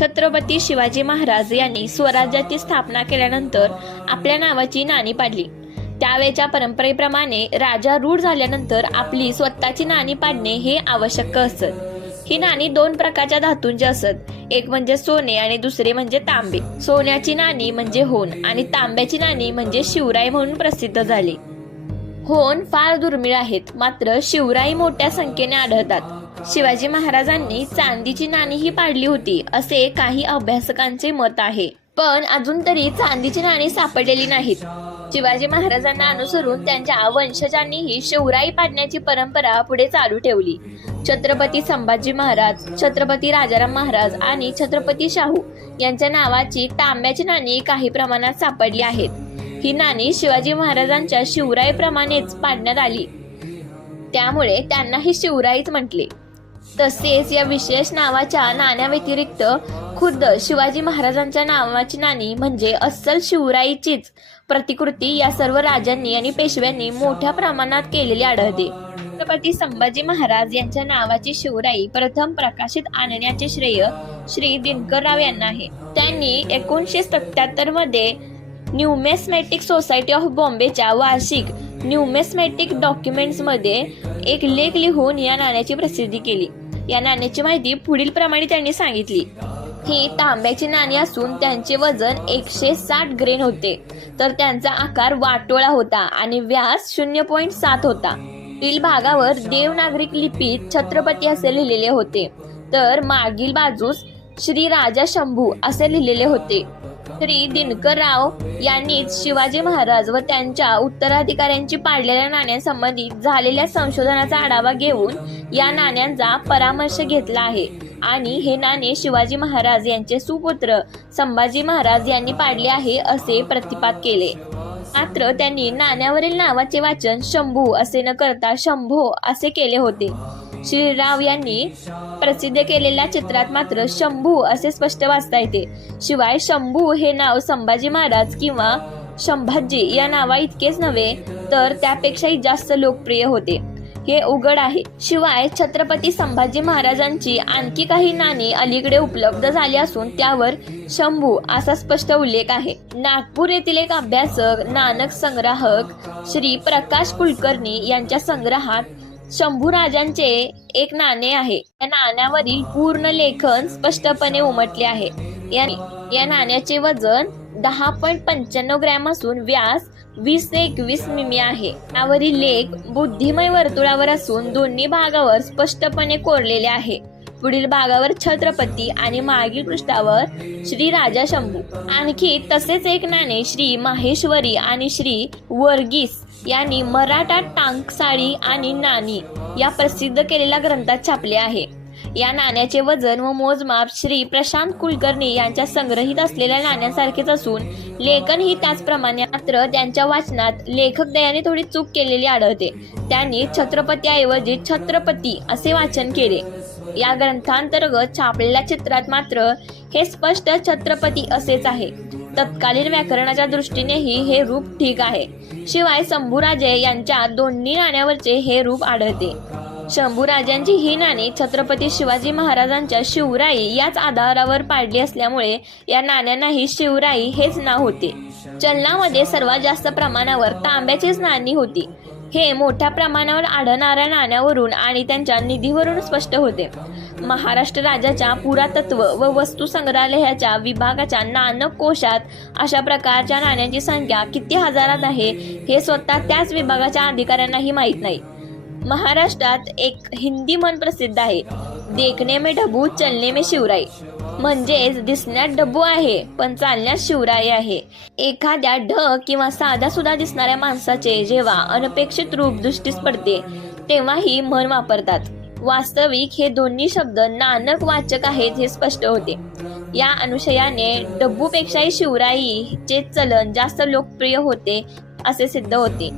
छत्रपती शिवाजी महाराज यांनी स्वराज्याची स्थापना केल्यानंतर आपल्या नावाची नाणी पाडली. त्यावेळच्या परंपरेप्रमाणे राजा रूढ झाल्यानंतर आपली स्वतःची नाणी पाडणे हे आवश्यक असत. ही नाणी दोन प्रकारच्या धातूंची असत. एक म्हणजे सोने आणि दुसरे म्हणजे तांबे. सोन्याची नाणी म्हणजे होन आणि तांब्याची नाणी म्हणजे शिवराय म्हणून प्रसिद्ध झाली. होन फार दुर्मिळ आहेत. मात्र शिवराई मोठ्या संख्येने आढळतात. शिवाजी महाराजांनी चांदीची नाणीही पाडली होती असे काही अभ्यासकांचे मत आहे. पण अजून तरी चांदीची नाणी सापडलेली नाहीत. शिवाजी महाराजांना अनुसरून त्यांच्या वंशजांनीही शिवराई पाडण्याची परंपरा पुढे चालू ठेवली. छत्रपती संभाजी महाराज छत्रपती राजाराम महाराज आणि छत्रपती शाहू यांच्या नावाची तांब्याची नाणी काही प्रमाणात सापडली आहेत. ही नाणी शिवाजी महाराजांच्या शिवराईप्रमाणेच पाडण्यात आली. त्यामुळे त्यांनाही शिवराईच म्हटले. तसेच या विशेष नावाच्या नाण्याव्यतिरिक्त खुद्द शिवाजी महाराजांच्या नावाची नाणी म्हणजे अस्सल शिवराईचीच प्रतिकृती या सर्व राजांनी आणि पेशव्यांनी मोठ्या प्रमाणात केलेली आढळते. छत्रपती संभाजी महाराज यांच्या नावाची शिवराई प्रथम प्रकाशित आणण्याचे श्रेय श्री दिनकरराव यांना आहे. त्यांनी एकोणीसशे सत्याहत्तरमध्ये न्यूमेस्मॅटिक सोसायटी ऑफ बॉम्बेच्या वार्षिक न्यूमेस्मॅटिक डॉक्युमेंट्समध्ये एक लेख लिहून या नाण्याची प्रसिद्धी केली. या नाण्याची माहिती पुढील प्रमाणे त्यांनी सांगितली. ही तांब्याची नाणी असून त्यांचे वजन एकशे साठ ग्रेन होते. तर त्यांचा आकार वाटोळा होता आणि व्यास शून्य पॉईंट सात होता. पुढील भागावर देवनागरिक लिपीत छत्रपती असे लिहिलेले होते. तर मागील बाजूस श्री राजा शंभू असे लिहिलेले होते. श्री दिनकरराव यांनीच शिवाजी महाराज व त्यांच्या उत्तराधिकाऱ्यांची पाडलेल्या नाण्यांसंबंधित झालेल्या संशोधनाचा आढावा घेऊन या नाण्यांचा परामर्श घेतला आहे. आणि हे नाणे शिवाजी महाराज यांचे सुपुत्र संभाजी महाराज यांनी पाडले आहे असे प्रतिपाद केले. मात्र त्यांनी नाण्यावरील नावाचे वाचन शंभू असे न करता शंभो असे केले होते. श्रीराव यांनी प्रसिद्ध केलेल्या चित्रात मात्र शंभू असे स्पष्ट वाचता येते. शिवाय शंभू हे नाव संभाजी महाराज किंवा शंभाजी या नावा इतकेच नव्हे तर त्यापेक्षाही जास्त लोकप्रिय होते. हे उघड आहे. शिवाय छत्रपती संभाजी महाराजांची आणखी काही नाणी अलीकडे उपलब्ध झाली असून त्यावर शंभू असा स्पष्ट उल्लेख आहे. नागपूर येथील एक अभ्यासक नानक संग्राहक श्री प्रकाश कुलकर्णी यांच्या संग्रहात शंभू राजांचे एक नाणे आहे. या नाण्यावरील पूर्ण लेखन स्पष्टपणे उमटले आहे. या नाण्याचे वजन दहा पॉईंट पंच्याण्णव ग्रॅम असून व्यास वीस ते एकवीस मिमी आहे. यावरील लेख बुद्धिमय वर्तुळावर असून दोन्ही भागावर स्पष्टपणे कोरलेले आहे. पुढील भागावर छत्रपती आणि मागील पृष्ठावर श्री राजा शंभू. आणखी तसेच एक नाणे श्री माहेश्वरी आणि श्री वर्गीस यांनी मराठा टांकसाळी आणि नाणी या प्रसिद्ध केलेल्या ग्रंथात छापले आहे. या नाण्याचे वजन व मोजमाप श्री प्रशांत कुलकर्णी यांच्या संग्रहित असलेल्या नाण्यांसारखेच असून लेखन ही त्याचप्रमाणे मात्र त्यांच्या वाचनात लेखक दयाने थोडी चूक केलेली आढळते. त्यांनी छत्रपतीऐवजी छत्रपती असे वाचन केले. या ग्रंथांतर्गत छापलेल्या चित्रात मात्र हे स्पष्ट छत्रपती असेच आहे. तत्कालीन व्याकरणाच्या दृष्टीनेही हे रूप ठीक आहे. शिवाय शंभूराजे यांच्या दोन्ही नाण्यावरचे हे रूप आढळते. शंभूराजांची ही नाणी छत्रपती शिवाजी महाराजांच्या शिवराई याच आधारावर पाडली असल्यामुळे या नाण्यांनाही शिवराई हेच नाव होते. चलनामध्ये सर्वात जास्त प्रमाणावर तांब्याचीच नाणी होती. हे मोठ्या प्रमाणावर आढळणाऱ्या नाण्यावरून आणि त्यांच्या निधीवरून स्पष्ट होते. महाराष्ट्र राज्याच्या पुरातत्व व वस्तू संग्रहालयाच्या विभागाच्या नाणक कोशात अशा प्रकारच्या नाण्यांची संख्या किती हजारात आहे हे स्वतः त्याच विभागाच्या अधिकाऱ्यांनाही माहीत नाही. महाराष्ट्रात एक हिंदी मन प्रसिद्ध आहे. देखणे मे ढबू चलने मे शिवराई म्हणजेच दिसण्यात डब्बू आहे पण चालण्यात शिवराई आहे. एखाद्या ढ किंवा साधा सुद्धा दिसणाऱ्या माणसाचे जेव्हा अनपेक्षित रूप दृष्टीस पडते तेव्हा ही म्हण वापरतात. वास्तविक हे दोन्ही शब्द नानक वाचक आहेत हे स्पष्ट होते. या अनुशयाने डब्बूपेक्षाही शिवराईचे चलन जास्त लोकप्रिय होते असे सिद्ध होते.